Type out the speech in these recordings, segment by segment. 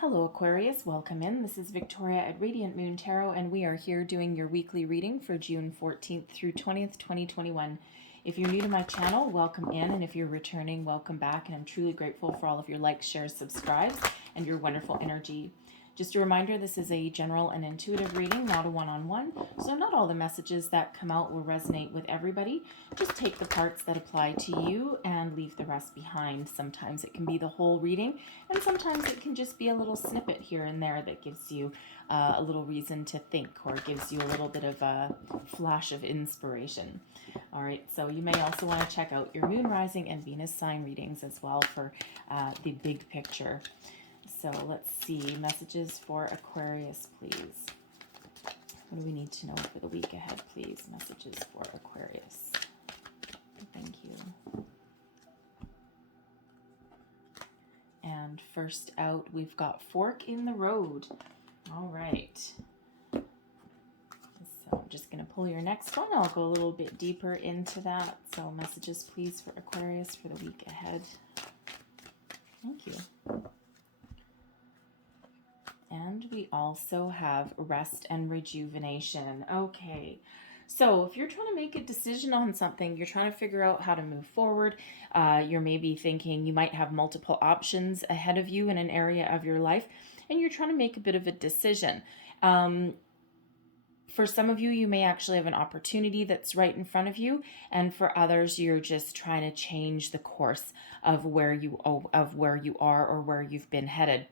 Hello Aquarius, welcome in. This is Victoria at Radiant Moon Tarot, and we are here doing your weekly reading for June 14th through 20th, 2021. If you're new to my channel, welcome in, and if you're returning, welcome back, and I'm truly grateful for all of your likes, shares, subscribes, and your wonderful energy. Just a reminder, this is a general and intuitive reading, not a one-on-one, so not all the messages that come out will resonate with everybody. Just take the parts that apply to you and leave the rest behind. Sometimes it can be the whole reading, and sometimes it can just be a little snippet here and there that gives you a little reason to think, or gives you a little bit of a flash of inspiration. All right, so you may also want to check out your moon, rising, and Venus sign readings as well for the big picture. So let's see, messages for Aquarius, please. What do we need to know for the week ahead, please? Messages for Aquarius. Thank you. And first out, we've got fork in the road. All right. So I'm just going to pull your next one. I'll go a little bit deeper into that. So messages, please, for Aquarius for the week ahead. Thank you. And we also have rest and rejuvenation. Okay, so if you're trying to make a decision on something, you're trying to figure out how to move forward, you're maybe thinking you might have multiple options ahead of you in an area of your life, and you're trying to make a bit of a decision. For some of you, you may actually have an opportunity that's right in front of you, and for others, you're just trying to change the course of where you are or where you've been headed.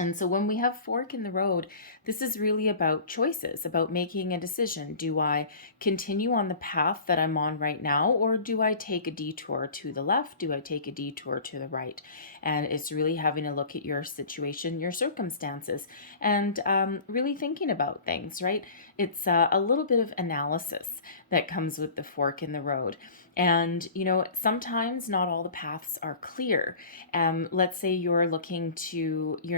And so when we have fork in the road, this is really about choices, about making a decision. Do I continue on the path that I'm on right now, or do I take a detour to the left? Do I take a detour to the right? And it's really having a look at your situation, your circumstances, and really thinking about things, right? It's a little bit of analysis that comes with the fork in the road. And, you know, sometimes not all the paths are clear. Let's say you're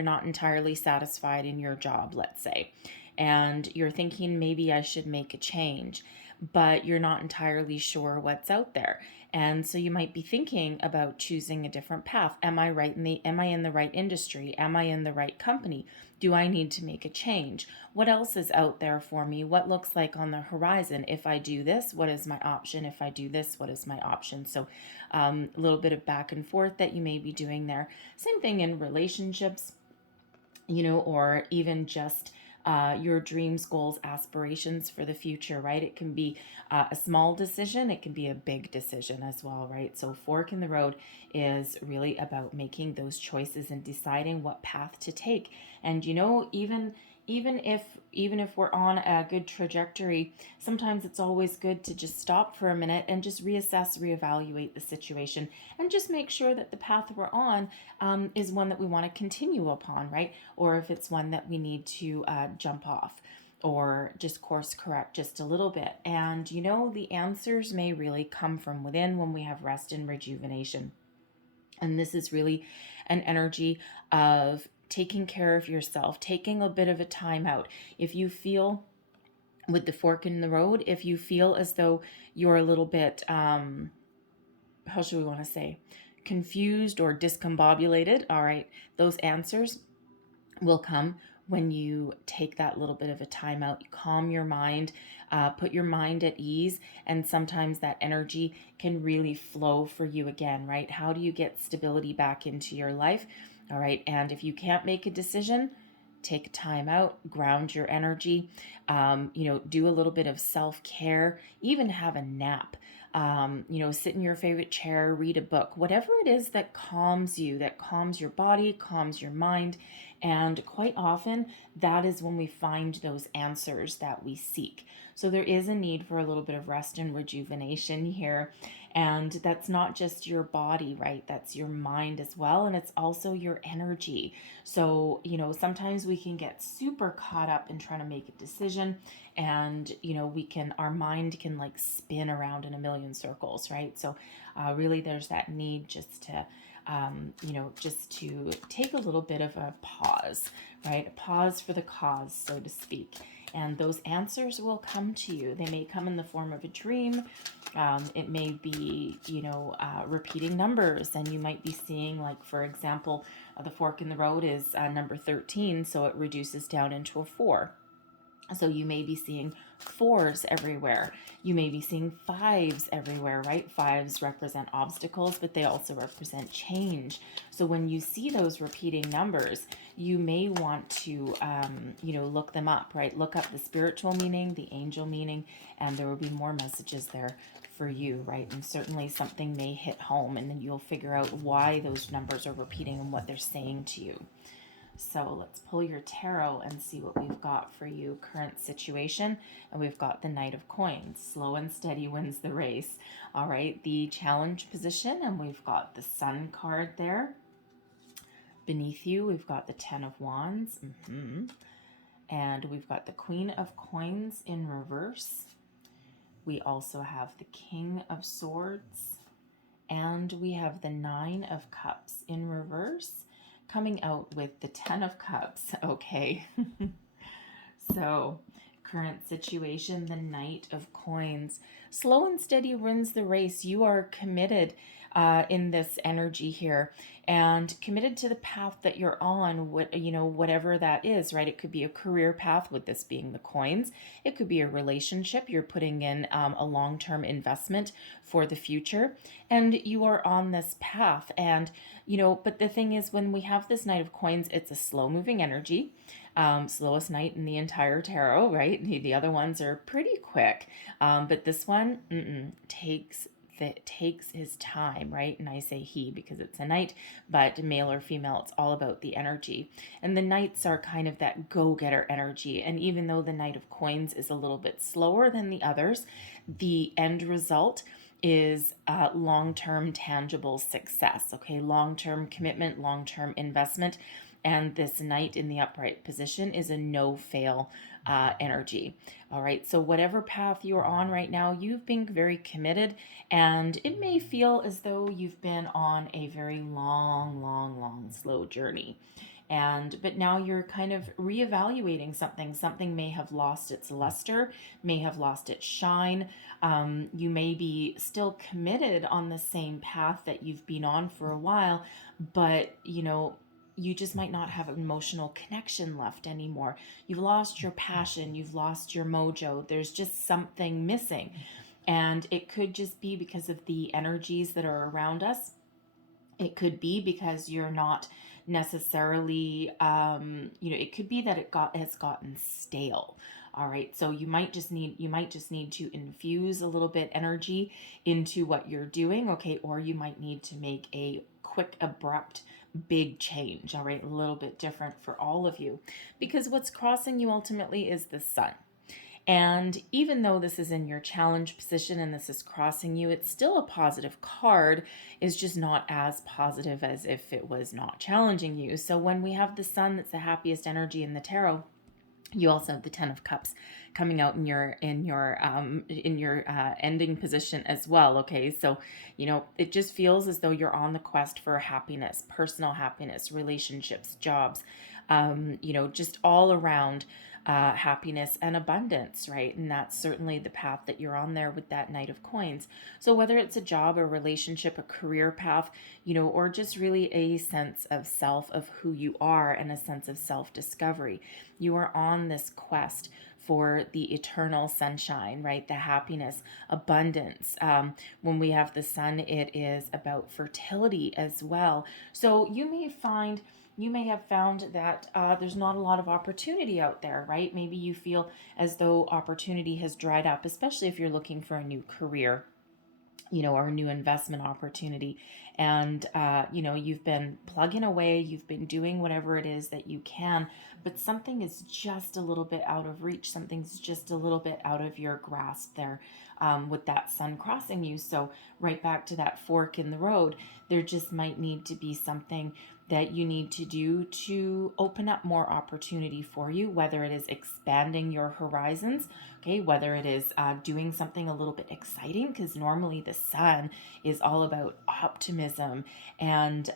not entirely satisfied in your job, let's say, and you're thinking maybe I should make a change, but you're not entirely sure what's out there. And so you might be thinking about choosing a different path. Am I in the right industry? Am I in the right company? Do I need to make a change? What else is out there for me? What looks like on the horizon? If I do this, what is my option? If I do this, what is my option? So a little bit of back and forth that you may be doing there. Same thing in relationships, you know, or even just your dreams, goals, aspirations for the future, right? It can be a small decision. It can be a big decision as well, right? So fork in the road is really about making those choices and deciding what path to take. And, you know, even if we're on a good trajectory, sometimes it's always good to just stop for a minute and just reassess, reevaluate the situation, and just make sure that the path we're on is one that we want to continue upon, right? Or if it's one that we need to jump off or just course correct just a little bit. And, you know, the answers may really come from within when we have rest and rejuvenation. And this is really an energy of taking care of yourself, taking a bit of a time out. If you feel with the fork in the road, if you feel as though you're a little bit, how should we want to say, confused or discombobulated, all right, those answers will come when you take that little bit of a time out. You calm your mind, put your mind at ease, and sometimes that energy can really flow for you again, right? How do you get stability back into your life? All right, and if you can't make a decision, take time out, ground your energy, you know, do a little bit of self-care, even have a nap, you know, sit in your favorite chair, read a book, whatever it is that calms you, that calms your body, calms your mind. And quite often that is when we find those answers that we seek. So there is a need for a little bit of rest and rejuvenation here. And that's not just your body, right? That's your mind as well. And it's also your energy. So, you know, sometimes we can get super caught up in trying to make a decision, and, you know, our mind can like spin around in a million circles, right? So really there's that need just to, you know, just to take a little bit of a pause, right? A pause for the cause, so to speak. And those answers will come to you. They may come in the form of a dream. It may be, you know, repeating numbers, and you might be seeing, like, for example, The fork in the road is number 13, so it reduces down into a 4. So you may be seeing 4s everywhere. You may be seeing 5s everywhere, right? 5s represent obstacles, but they also represent change. So when you see those repeating numbers, you may want to, look them up, right? Look up the spiritual meaning, the angel meaning, and there will be more messages there for you, right? And certainly something may hit home, and then you'll figure out why those numbers are repeating and what they're saying to you. So let's pull your tarot and see what we've got for you, current situation. And we've got the Knight of Coins. Slow and steady wins the race. All right, the challenge position, and we've got the Sun card there. Beneath you, we've got the Ten of Wands. And we've got the Queen of Coins in reverse. We also have the King of Swords. And we have the Nine of Cups in reverse, coming out with the Ten of Cups, okay? So, current situation, the Knight of Coins. Slow and steady wins the race. You are committed in this energy here, and committed to the path that you're on, whatever that is, right? It could be a career path, with this being the coins. It could be a relationship. You're putting in a long-term investment for the future, and you are on this path. And but the thing is, when we have this Knight of Coins, it's a slow-moving energy. Slowest knight in the entire tarot, right? The other ones are pretty quick, but this one takes his time, right? And I say he because it's a knight, but male or female, it's all about the energy. And the knights are kind of that go-getter energy. And even though the Knight of Coins is a little bit slower than the others, the end result is long-term tangible success, okay? Long-term commitment, long-term investment. And this knight in the upright position is a no-fail energy. All right, so whatever path you're on right now, you've been very committed, and it may feel as though you've been on a very long, slow journey. But now you're kind of reevaluating something. Something may have lost its luster, may have lost its shine. You may be still committed on the same path that you've been on for a while, but you just might not have an emotional connection left anymore. You've lost your passion, you've lost your mojo. There's just something missing. And it could just be because of the energies that are around us. It could be because you're not necessarily, it could be that has gotten stale. All right, so you might just need to infuse a little bit energy into what you're doing, okay? Or you might need to make a quick, abrupt, big change. All right, a little bit different for all of you, because what's crossing you ultimately is the Sun. And even though this is in your challenge position and this is crossing you, it's still a positive card. It's just not as positive as if it was not challenging you. So when we have the Sun, that's the happiest energy in the tarot, you also have the Ten of Cups coming out in your ending position as well. Okay, so it just feels as though you're on the quest for happiness, personal happiness, relationships, jobs, just all around happiness and abundance, right? And that's certainly the path that you're on there with that Knight of Coins. So whether it's a job, a relationship, a career path, or just really a sense of self, of who you are, and a sense of self-discovery, you are on this quest for the eternal sunshine, right? The happiness, abundance. When we have the Sun, it is about fertility as well. So you may have found that there's not a lot of opportunity out there, right? Maybe you feel as though opportunity has dried up, especially if you're looking for a new career, or a new investment opportunity. And, you've been plugging away, you've been doing whatever it is that you can, but something is just a little bit out of reach. Something's just a little bit out of your grasp there with that Sun crossing you. So right back to that fork in the road, there just might need to be something that you need to do to open up more opportunity for you, whether it is expanding your horizons, okay, whether it is doing something a little bit exciting, because normally the Sun is all about optimism and,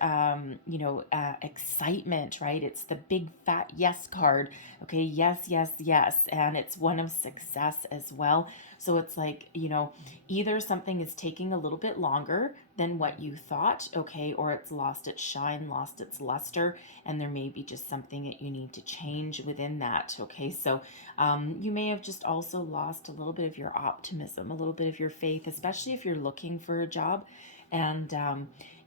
excitement, right? It's the big fat yes card, okay, yes, and it's one of success as well. So it's like, either something is taking a little bit longer than what you thought, okay, or it's lost its shine, lost its luster, and there may be just something that you need to change within that, okay? So you may have just also lost a little bit of your optimism, a little bit of your faith, especially if you're looking for a job. And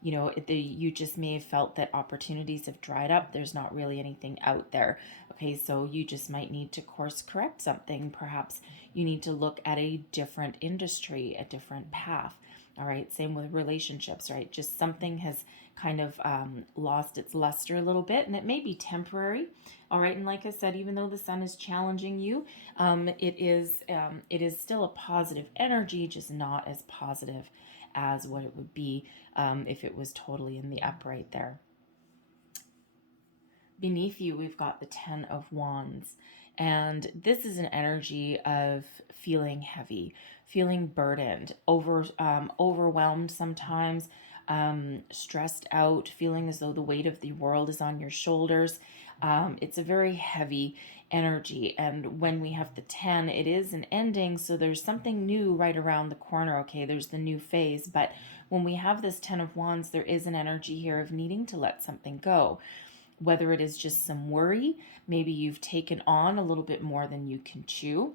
you just may have felt that opportunities have dried up. There's not really anything out there. Okay, so you just might need to course correct something. Perhaps you need to look at a different industry, a different path. All right, same with relationships, right? Just something has kind of lost its luster a little bit, and it may be temporary. All right, and like I said, even though the sun is challenging you, it is still a positive energy, just not as positive as what it would be if it was totally in the upright there. Beneath you, we've got the Ten of Wands. And this is an energy of feeling heavy, feeling burdened, overwhelmed sometimes, stressed out, feeling as though the weight of the world is on your shoulders. It's a very heavy energy. And when we have the 10, it is an ending. So there's something new right around the corner. Okay, there's the new phase. But when we have this 10 of Wands, there is an energy here of needing to let something go. Whether it is just some worry, maybe you've taken on a little bit more than you can chew.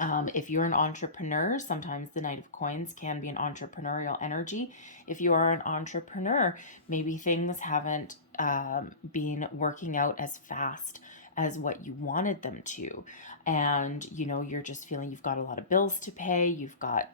If you're an entrepreneur, sometimes the Knight of Coins can be an entrepreneurial energy. If you are an entrepreneur, maybe things haven't been working out as fast as what you wanted them to. And, you're just feeling you've got a lot of bills to pay. You've got,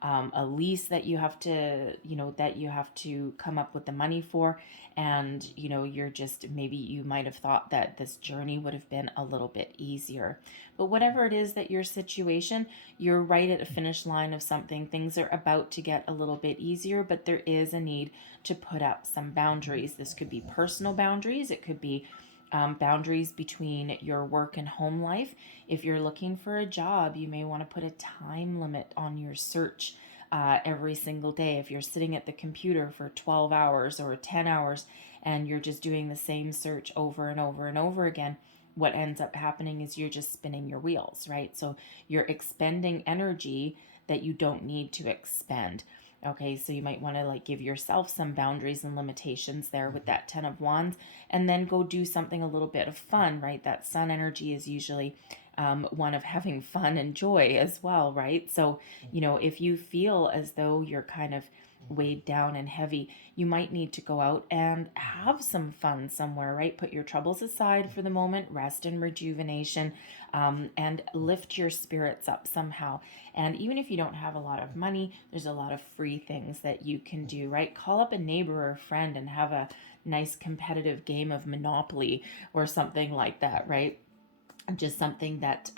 a lease that you have to come up with the money for. And, you're just, maybe you might have thought that this journey would have been a little bit easier. But whatever it is that your situation, you're right at a finish line of something. Things are about to get a little bit easier, but there is a need to put up some boundaries. This could be personal boundaries. It could be boundaries between your work and home life. If you're looking for a job, you may want to put a time limit on your search every single day. If you're sitting at the computer for 12 hours or 10 hours and you're just doing the same search over and over and over again, what ends up happening is you're just spinning your wheels, right? So you're expending energy that you don't need to expend. Okay, so you might want to give yourself some boundaries and limitations there with that 10 of Wands, and then go do something a little bit of fun, right? That sun energy is usually one of having fun and joy as well, right? So, if you feel as though you're kind of weighed down and heavy, you might need to go out and have some fun somewhere, right? Put your troubles aside for the moment, rest and rejuvenation, and lift your spirits up somehow. And even if you don't have a lot of money, there's a lot of free things that you can do, right? Call up a neighbor or a friend and have a nice competitive game of Monopoly or something like that, right? Just something that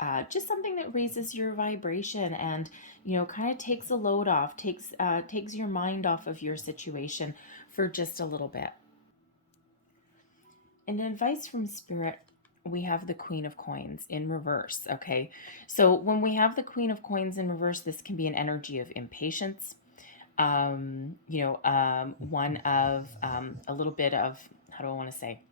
raises your vibration and kind of takes a load off, takes your mind off of your situation for just a little bit. And advice from Spirit, we have the Queen of Coins in reverse. Okay, so when we have the Queen of Coins in reverse, this can be an energy of impatience, one of a little bit of, how do I want to say,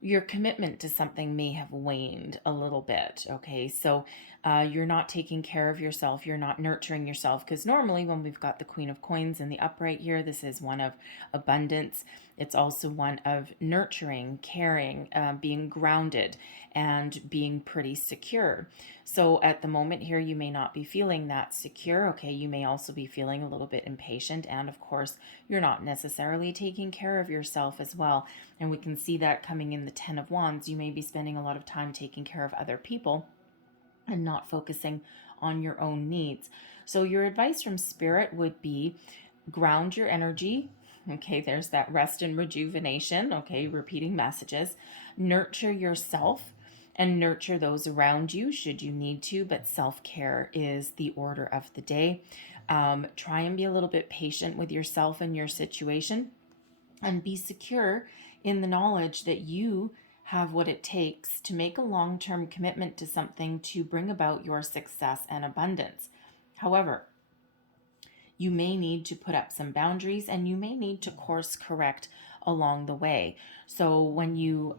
your commitment to something may have waned a little bit. Okay, so you're not taking care of yourself, you're not nurturing yourself, because normally when we've got the Queen of Coins in the upright here, this is one of abundance. It's also one of nurturing, caring, being grounded, and being pretty secure. So at the moment here, you may not be feeling that secure. Okay, you may also be feeling a little bit impatient, and of course, you're not necessarily taking care of yourself as well. And we can see that coming in the 10 of Wands. You may be spending a lot of time taking care of other people and not focusing on your own needs. So your advice from Spirit would be ground your energy. Okay, there's that rest and rejuvenation. Okay, repeating messages. Nurture yourself and nurture those around you should you need to, but self-care is the order of the day. Try and be a little bit patient with yourself and your situation, and be secure in the knowledge that you have what it takes to make a long-term commitment to something to bring about your success and abundance. However, you may need to put up some boundaries, and you may need to course correct along the way. So when you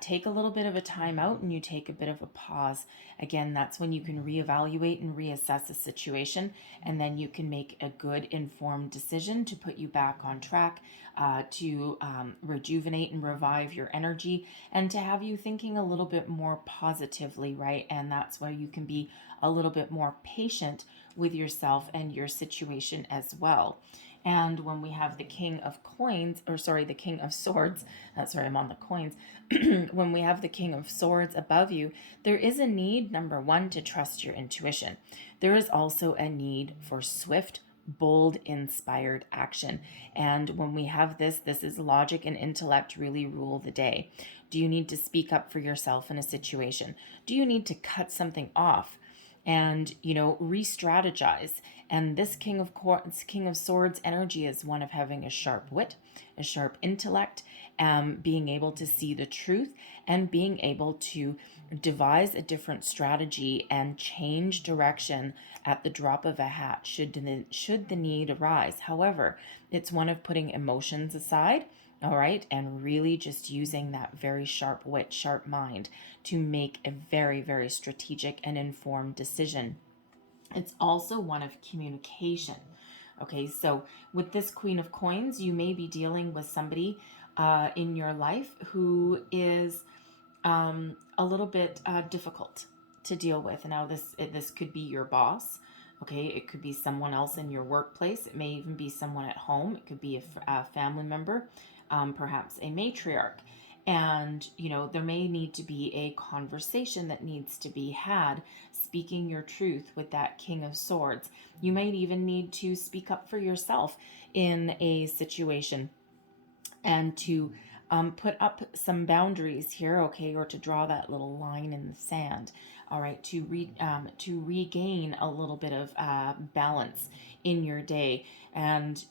take a little bit of a time out and you take a bit of a pause, again, that's when you can reevaluate and reassess the situation, and then you can make a good informed decision to put you back on track, to rejuvenate and revive your energy, and to have you thinking a little bit more positively, right? And that's where you can be a little bit more patient with yourself and your situation as well. And when we have the King of Coins, or sorry, the King of Swords, sorry, I'm on the coins. When we have the King of Swords above you, there is a need, number one, to trust your intuition. There is also a need for swift, bold, inspired action. And when we have this is logic and intellect really rule the day. Do you need to speak up for yourself in a situation? Do you need to cut something off and, re-strategize? And this King of Swords energy is one of having a sharp wit, a sharp intellect, being able to see the truth, and being able to devise a different strategy and change direction at the drop of a hat should the need arise. However, it's one of putting emotions aside, all right, and really just using that very sharp wit, sharp mind to make a very, very strategic and informed decision. It's also one of communication. Okay, so with this Queen of Coins, you may be dealing with somebody in your life who is a little bit difficult to deal with. And now this could be your boss. Okay, it could be someone else in your workplace. It may even be someone at home. It could be a family member, perhaps a matriarch. And, there may need to be a conversation that needs to be had, speaking your truth with that King of Swords. You might even need to speak up for yourself in a situation and to put up some boundaries here, okay, or to draw that little line in the sand, all right, to regain a little bit of balance in your day. And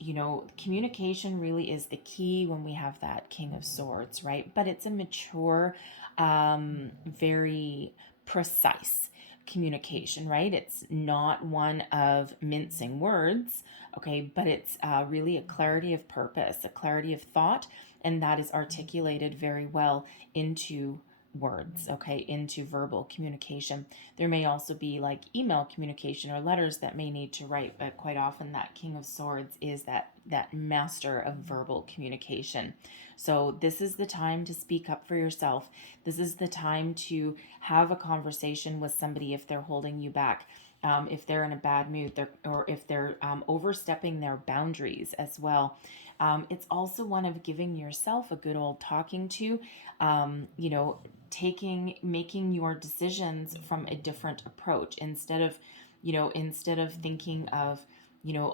communication really is the key when we have that King of Swords, right? But it's a mature, very precise communication, right? It's not one of mincing words, okay, but it's really a clarity of purpose, a clarity of thought, and that is articulated very well into words, okay, into verbal communication. There may also be like email communication or letters that may need to write, but quite often that King of Swords is that master of verbal communication. So this is the time to speak up for yourself. This is the time to have a conversation with somebody if they're holding you back. If they're in a bad mood, or if they're overstepping their boundaries as well. It's also one of giving yourself a good old talking to, making your decisions from a different approach instead of thinking of,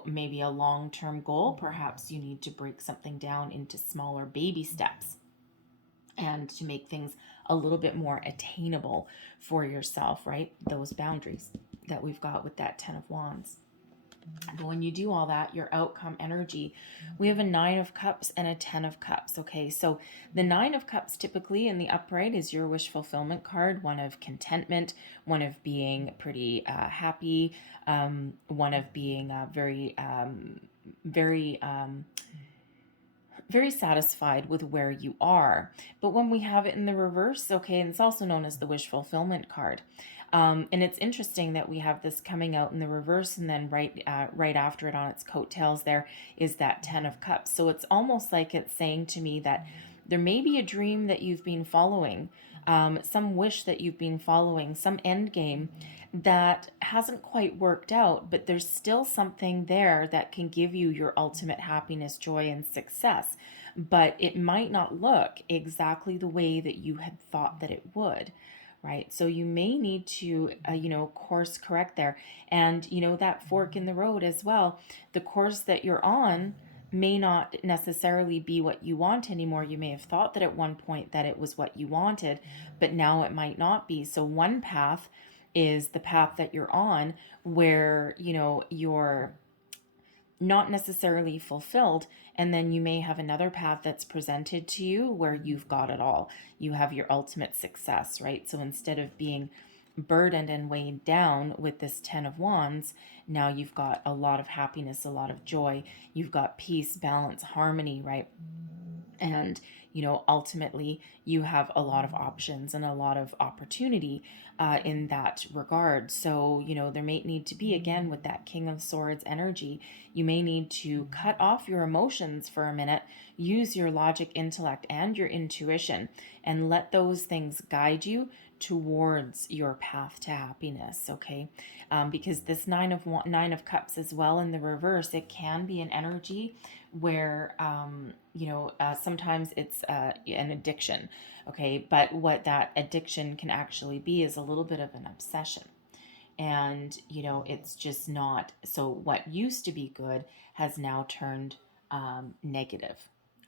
maybe a long-term goal. Perhaps you need to break something down into smaller baby steps and to make things a little bit more attainable for yourself, right? Those boundaries that we've got with that 10 of Wands. But when you do all that, your outcome energy, we have a 9 of Cups and a 10 of Cups. Okay, so the 9 of Cups typically in the upright is your wish fulfillment card, one of contentment, one of being pretty happy, one of being very satisfied with where you are. But when we have it in the reverse, okay, and it's also known as the wish fulfillment card. And it's interesting that we have this coming out in the reverse, and then right after it on its coattails there is that 10 of Cups. So it's almost like it's saying to me that there may be a dream that you've been following, some wish that you've been following, some end game that hasn't quite worked out, but there's still something there that can give you your ultimate happiness, joy, and success. But it might not look exactly the way that you had thought that it would. Right. So you may need to, course correct there. And, that fork in the road as well. The course that you're on may not necessarily be what you want anymore. You may have thought that at one point that it was what you wanted, but now it might not be. So one path is the path that you're on where, you're not necessarily fulfilled. And then you may have another path that's presented to you where you've got it all. You have your ultimate success, right? So instead of being burdened and weighed down with this 10 of Wands, now you've got a lot of happiness, a lot of joy. You've got peace, balance, harmony, right? And, ultimately you have a lot of options and a lot of opportunity in that regard. So, there may need to be, again, with that King of Swords energy, you may need to cut off your emotions for a minute, use your logic, intellect, and your intuition, and let those things guide you towards your path to happiness. Okay, because this nine of cups as well in the reverse, it can be an energy where sometimes it's an addiction. Okay, but what that addiction can actually be is a little bit of an obsession. And it's just not, so what used to be good has now turned negative.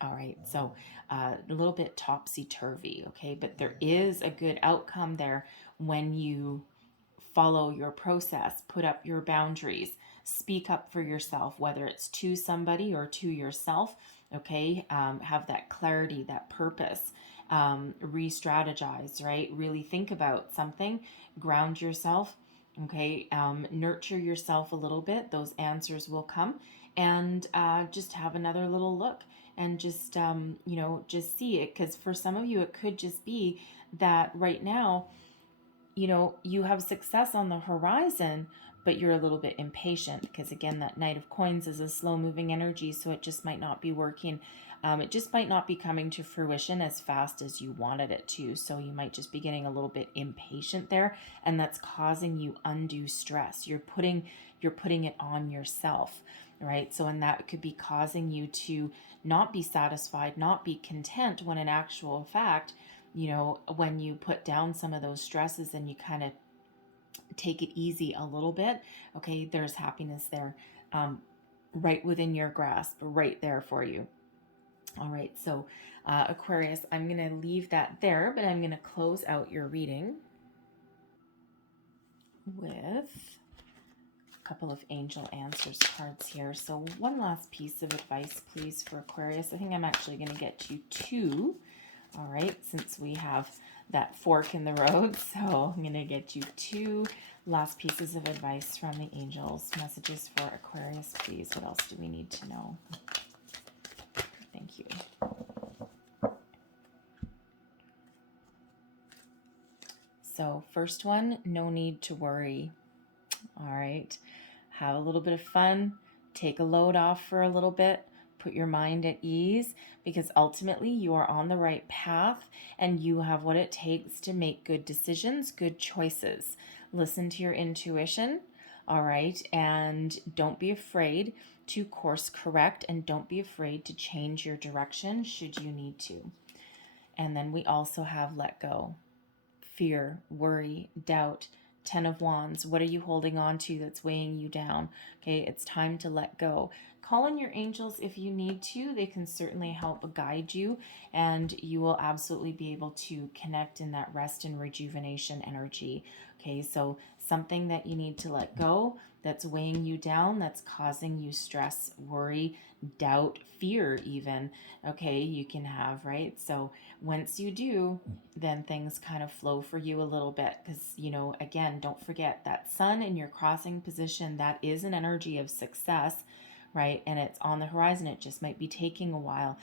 All right, so a little bit topsy-turvy. Okay, but there is a good outcome there when you follow your process, put up your boundaries, speak up for yourself, whether it's to somebody or to yourself. Okay, have that clarity, that purpose, re-strategize, right? Really think about something, ground yourself. Okay, nurture yourself a little bit. Those answers will come, and just have another little look, and just just see it, because for some of you it could just be that right now you have success on the horizon, but you're a little bit impatient, because again, that Knight of Coins is a slow moving energy, so it just might not be working. It just might not be coming to fruition as fast as you wanted it to. So you might just be getting a little bit impatient there, and that's causing you undue stress. You're putting it on yourself, right? So, and that could be causing you to not be satisfied, not be content, when in actual fact, when you put down some of those stresses and you kind of take it easy a little bit, okay, there's happiness there, right within your grasp, right there for you. All right, so Aquarius, I'm going to leave that there, but I'm going to close out your reading with a couple of angel answers cards here. So one last piece of advice, please, for Aquarius. I think I'm actually going to get you two. All right, since we have that fork in the road, so I'm going to get you two last pieces of advice from the angels. Messages for Aquarius, please. What else do we need to know? Thank you. So first one, no need to worry. All right, have a little bit of fun, take a load off for a little bit, put your mind at ease, because ultimately you are on the right path and you have what it takes to make good decisions, good choices. Listen to your intuition, all right? And don't be afraid to course correct, and don't be afraid to change your direction should you need to. And then we also have let go. Fear, worry, doubt, 10 of Wands. What are you holding on to that's weighing you down? Okay, it's time to let go. Call on your angels if you need to. They can certainly help guide you, and you will absolutely be able to connect in that rest and rejuvenation energy. Okay, so something that you need to let go that's weighing you down, that's causing you stress, worry, doubt, fear even, okay, you can have, right? So once you do, then things kind of flow for you a little bit, because, again, don't forget that sun in your crossing position, that is an energy of success, right? And it's on the horizon. It just might be taking a while,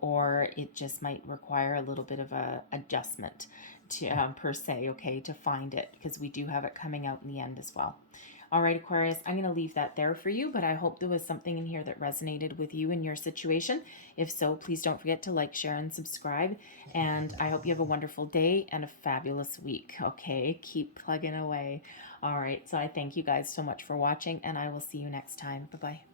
or it just might require a little bit of a adjustment to per se, okay, to find it, because we do have it coming out in the end as well. All right, Aquarius, I'm going to leave that there for you, but I hope there was something in here that resonated with you in your situation. If so, please don't forget to like, share, and subscribe. And I hope you have a wonderful day and a fabulous week, okay? Keep plugging away. All right, so I thank you guys so much for watching, and I will see you next time. Bye-bye.